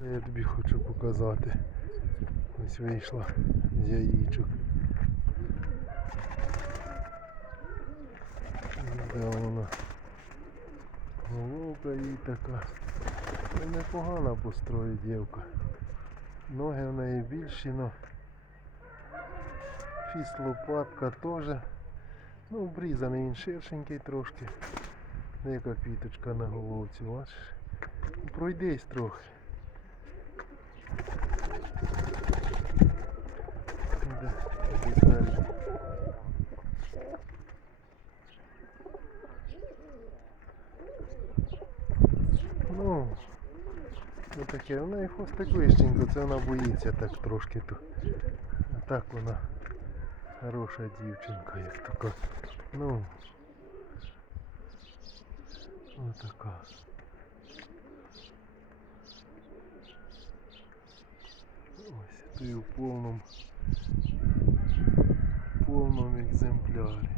Я тобі хочу показати. Ось вийшла з яєчок. Де вона? Головка їй така. Ну, непогана построю дівка. Ноги в неї більші, но фіст лопатка теж. Ну, обрізаний він ширшенький трошки. Яка квіточка на головці, бачиш? Пройдись трохи. Де? Де далі? Ну, ну таке, вона і хвостик вищенько, це вона боїться так трошки тут. А так вона хороша дівчинка, як така. Ну. Отака. Ось ти в повному повному екземплярі.